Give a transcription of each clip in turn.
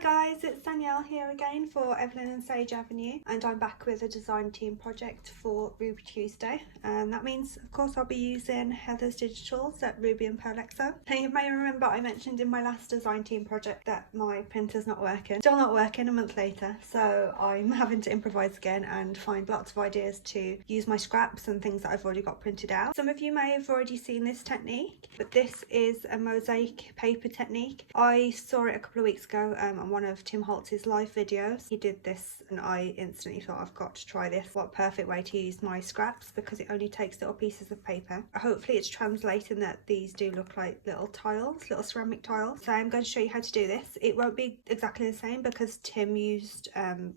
guys, it's Danielle here again for Evelyn and Sage Avenue, and I'm back with a design team project for Ruby Tuesday, and that means of course I'll be using Heather's digitals at Ruby&Pearlxo. And you may remember I mentioned in my last design team project that my printer's not working. Still not working a month later, so I'm having to improvise again and find lots of ideas to use my scraps and things that I've already got printed out. Some of you may have already seen this technique, but this is a mosaic paper technique. I saw it a couple of weeks ago on one of Tim Holtz's live videos. He did this and I instantly thought, I've got to try this. What a perfect way to use my scraps, because it only takes little pieces of paper. Hopefully it's translating that these do look like little tiles, little ceramic tiles. So I'm going to show you how to do this. It won't be exactly the same because Tim used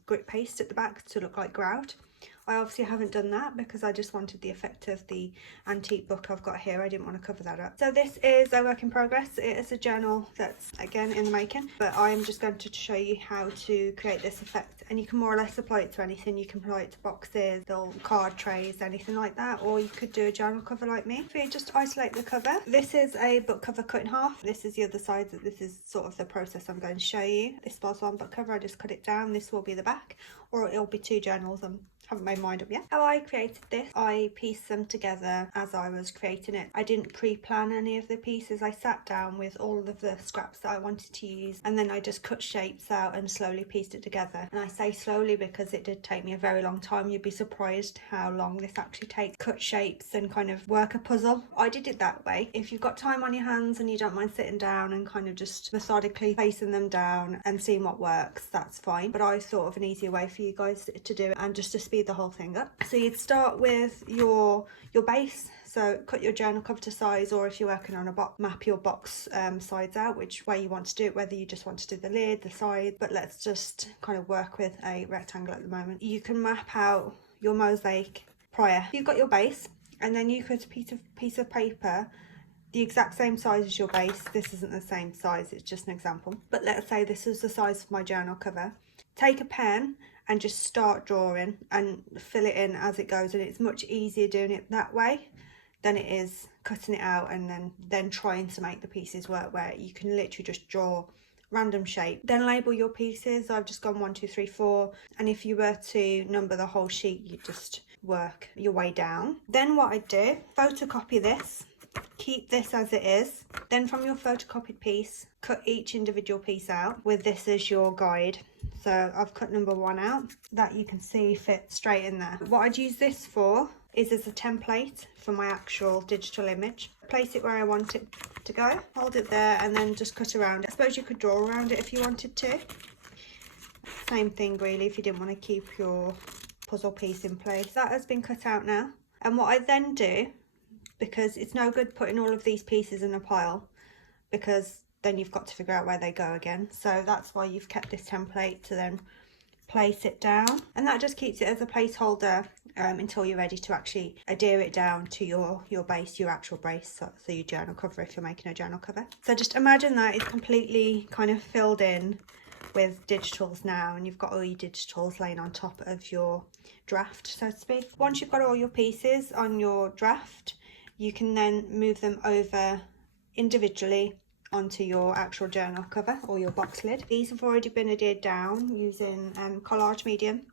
grit paste at the back to look like grout. I obviously haven't done that because I just wanted the effect of the antique book I've got here. I didn't want to cover that up. So this is a work in progress. It is a journal that's again in the making, but I'm just going to show you how to create this effect, and you can more or less apply it to anything. You can apply it to boxes, little card trays, anything like that, or you could do a journal cover like me. So you just isolate the cover. This is a book cover cut in half. This is the other side. This is sort of the process I'm going to show you. This was one book cover. I just cut it down. This will be the back, or it'll be two journals. Haven't made my mind up yet. How I created this, I pieced them together as I was creating it. I didn't pre-plan any of the pieces. I sat down with all of the scraps that I wanted to use, and then I just cut shapes out and slowly pieced it together. And I say slowly because it did take me a very long time. You'd be surprised how long this actually takes. Cut shapes and kind of work a puzzle. I did it that way. If you've got time on your hands and you don't mind sitting down and kind of just methodically placing them down and seeing what works, that's fine. But I thought of an easier way for you guys to do it, and just to speed the whole thing up. So you'd start with your base. So cut your journal cover to size, or if you're working on a box, map your box sides out, which way you want to do it, whether you just want to do the lid, the side, but let's just kind of work with a rectangle at the moment. You can map out your mosaic prior. You've got your base, and then you cut a piece of paper the exact same size as your base. This isn't the same size, it's just an example, but let's say this is the size of my journal cover. Take a pen and just start drawing and fill it in as it goes, and it's much easier doing it that way than it is cutting it out and then trying to make the pieces work, where you can literally just draw random shape. Then label your pieces. I've just gone 1, 2, 3, 4, and if you were to number the whole sheet, you just work your way down. Then what I do, photocopy this, keep this as it is. Then from your photocopied piece, cut each individual piece out with this as your guide. So I've cut number 1 out, that you can see fit straight in there. What I'd use this for is as a template for my actual digital image. Place it where I want it to go, hold it there, and then just cut around it. I suppose you could draw around it if you wanted to. Same thing really if you didn't want to keep your puzzle piece in place. That has been cut out now. And what I then do, because it's no good putting all of these pieces in a pile, because then you've got to figure out where they go again. So that's why you've kept this template to then place it down, and that just keeps it as a placeholder until you're ready to actually adhere it down to your base, your actual base, so your journal cover if you're making a journal cover. So just imagine that it's completely kind of filled in with digitals now, and you've got all your digitals laying on top of your draft, so to speak. Once you've got all your pieces on your draft, you can then move them over individually onto your actual journal cover or your box lid. These have already been adhered down using collage medium,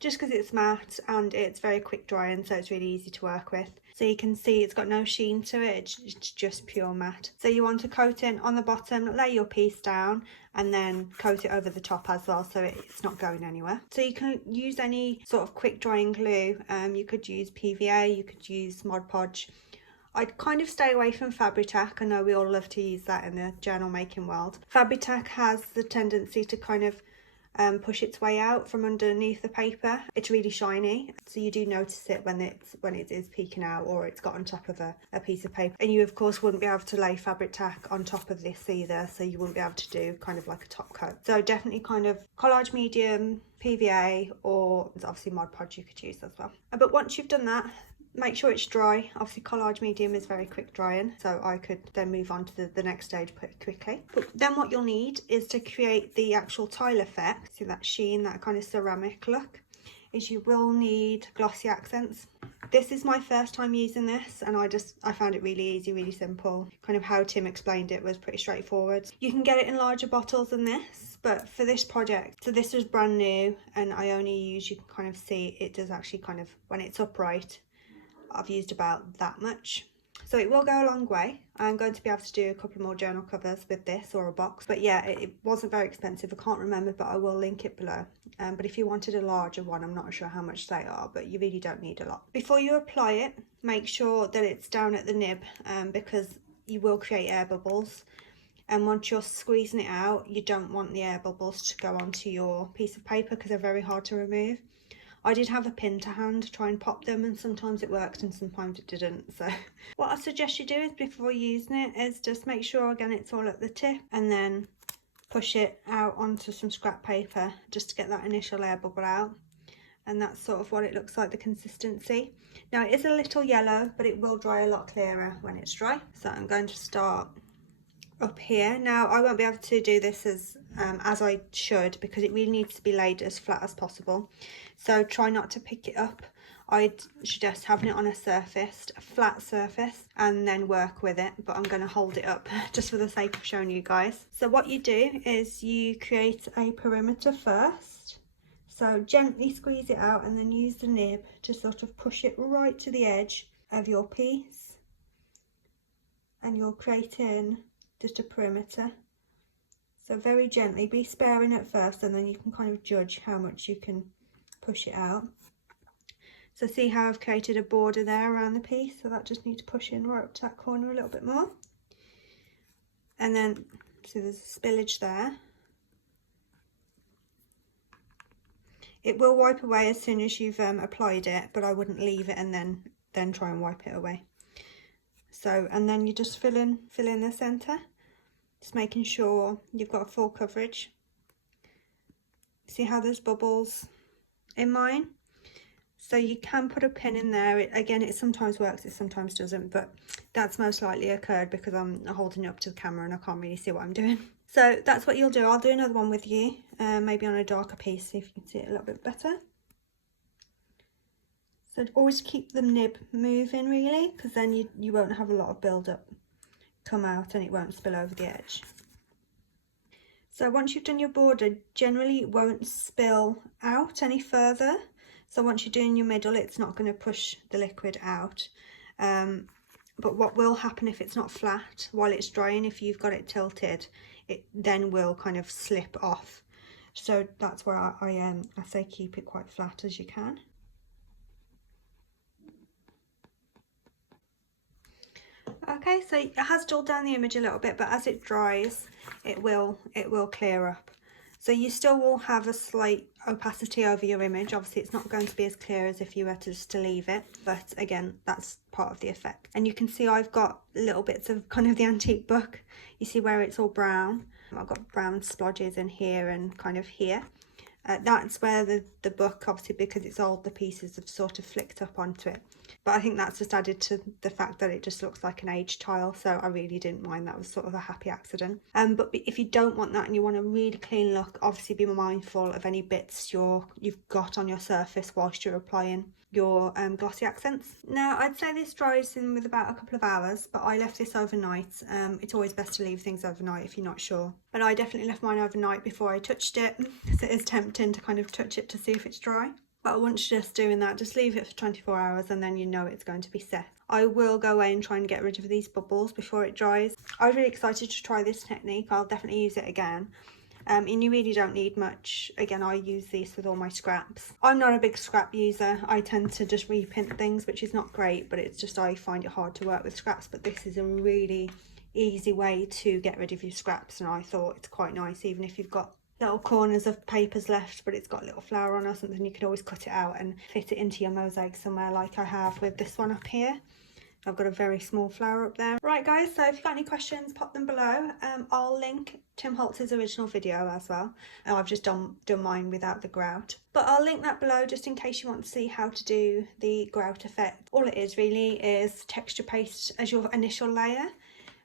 just because it's matte and it's very quick drying, so it's really easy to work with. So you can see it's got no sheen to it, it's just pure matte. So you want to coat it on the bottom, lay your piece down, and then coat it over the top as well, so it's not going anywhere. So you can use any sort of quick drying glue. You could use PVA, you could use Mod Podge. I'd kind of stay away from Fabri-Tac. I know we all love to use that in the journal making world. Fabri-Tac has the tendency to kind of push its way out from underneath the paper. It's really shiny, so you do notice it when it is peeking out, or it's got on top of a piece of paper. And you of course wouldn't be able to lay Fabri-Tac on top of this either, so you wouldn't be able to do kind of like a top coat. So definitely kind of collage medium, PVA, or obviously Mod Podge you could use as well. But once you've done that, make sure it's dry. Obviously collage medium is very quick drying, so I could then move on to the next stage pretty quickly. But then what you'll need is to create the actual tile effect. See that sheen, that kind of ceramic look, is you will need Glossy Accents. This is my first time using this, and I found it really easy, really simple. Kind of how Tim explained it was pretty straightforward. You can get it in larger bottles than this, but for this project, so this was brand new, and I only use, you can kind of see it does actually kind of, when it's upright, I've used about that much. So it will go a long way. I'm going to be able to do a couple more journal covers with this, or a box. But yeah, it wasn't very expensive. I can't remember, but I will link it below. But if you wanted a larger one, I'm not sure how much they are, but you really don't need a lot. Before you apply it, make sure that it's down at the nib, because you will create air bubbles. And once you're squeezing it out, you don't want the air bubbles to go onto your piece of paper because they're very hard to remove. I did have a pin to hand to try and pop them, and sometimes it worked and sometimes it didn't. So what I suggest you do is, before using it, is just make sure again it's all at the tip, and then push it out onto some scrap paper just to get that initial air bubble out. And that's sort of what it looks like, the consistency. Now it is a little yellow, but it will dry a lot clearer when it's dry. So I'm going to start up here. Now I won't be able to do this as I should, because it really needs to be laid as flat as possible. So try not to pick it up. I'd suggest having it on a surface, a flat surface, and then work with it. But I'm going to hold it up just for the sake of showing you guys. So what you do is you create a perimeter first. So gently squeeze it out and then use the nib to sort of push it right to the edge of your piece. And you're creating just a perimeter. So very gently, be sparing at first, and then you can kind of judge how much you can push it out. So see how I've created a border there around the piece, so that just needs to push in right up to that corner a little bit more. And then, so there's a spillage there. It will wipe away as soon as you've applied it, but I wouldn't leave it and then try and wipe it away. So, and then you just fill in the centre. Just making sure you've got a full coverage. See how there's bubbles in mine? So you can put a pin in there. Again, it sometimes works, it sometimes doesn't, but that's most likely occurred because I'm holding it up to the camera and I can't really see what I'm doing. So that's what you'll do. I'll do another one with you, maybe on a darker piece, see if you can see it a little bit better. So always keep the nib moving really, because then you won't have a lot of build up come out and it won't spill over the edge. So once you've done your border, generally it won't spill out any further. So once you're doing your middle, it's not going to push the liquid out. But what will happen if it's not flat while it's drying, if you've got it tilted, it then will kind of slip off. So that's where I say keep it quite flat as you can. Okay, so it has dulled down the image a little bit, but as it dries, it will clear up. So you still will have a slight opacity over your image. Obviously, it's not going to be as clear as if you were to just to leave it, but again, that's part of the effect. And you can see I've got little bits of kind of the antique book. You see where it's all brown. I've got brown splodges in here and kind of here. That's where the book, obviously because it's old, the pieces have sort of flicked up onto it. But I think that's just added to the fact that it just looks like an aged tile, so I really didn't mind. That was sort of a happy accident. But if you don't want that and you want a really clean look, obviously be mindful of any bits you've got on your surface whilst you're applying your glossy accents. Now I'd say this dries in with about a couple of hours, but I left this overnight. It's always best to leave things overnight if you're not sure, but I definitely left mine overnight before I touched it, because it is tempting to kind of touch it to see if it's dry. But I wouldn't suggest doing that. Just leave it for 24 hours and then you know it's going to be set. I will go away and try and get rid of these bubbles before it dries. I was really excited to try this technique. I'll definitely use it again. And you really don't need much. Again, I use these with all my scraps. I'm not a big scrap user. I tend to just reprint things, which is not great, but it's just I find it hard to work with scraps. But this is a really easy way to get rid of your scraps, and I thought it's quite nice, even if you've got little corners of papers left but it's got a little flower on or something, you can always cut it out and fit it into your mosaic somewhere, like I have with this one up here. I've got a very small flower up there. Right guys, so if you've got any questions, pop them below. I'll link Tim Holtz's original video as well. I've just done mine without the grout, but I'll link that below just in case you want to see how to do the grout effect. All it is really is texture paste as your initial layer.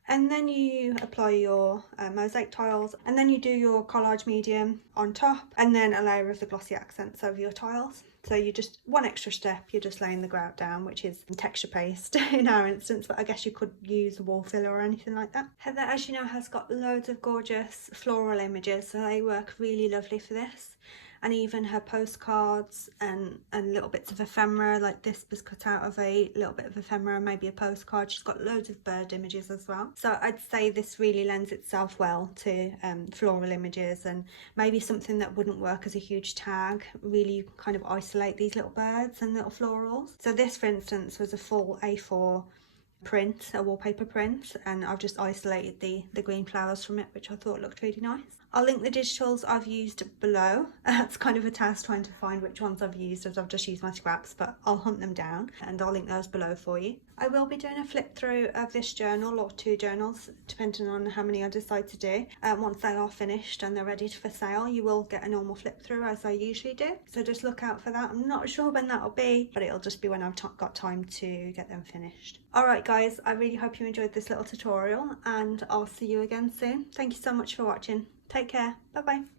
And then you apply your mosaic tiles, and then you do your collage medium on top, and then a layer of the glossy accents over your tiles. So you just, one extra step, you're just laying the grout down, which is texture paste in our instance, but I guess you could use a wall filler or anything like that. Heather, as you know, has got loads of gorgeous floral images, so they work really lovely for this. And even her postcards and little bits of ephemera, like this was cut out of a little bit of ephemera, maybe a postcard. She's got loads of bird images as well. So I'd say this really lends itself well to floral images, and maybe something that wouldn't work as a huge tag. Really, you can kind of isolate these little birds and little florals. So this, for instance, was a full A4 print, a wallpaper print, and I've just isolated the green flowers from it, which I thought looked really nice. I'll link the digitals I've used below. It's kind of a task trying to find which ones I've used, as I've just used my scraps, but I'll hunt them down and I'll link those below for you. I will be doing a flip through of this journal, or 2 journals, depending on how many I decide to do. Once they are finished and they're ready for sale, you will get a normal flip through, as I usually do. So just look out for that. I'm not sure when that'll be, but it'll just be when I've got time to get them finished. Alright guys, I really hope you enjoyed this little tutorial, and I'll see you again soon. Thank you so much for watching. Take care. Bye bye.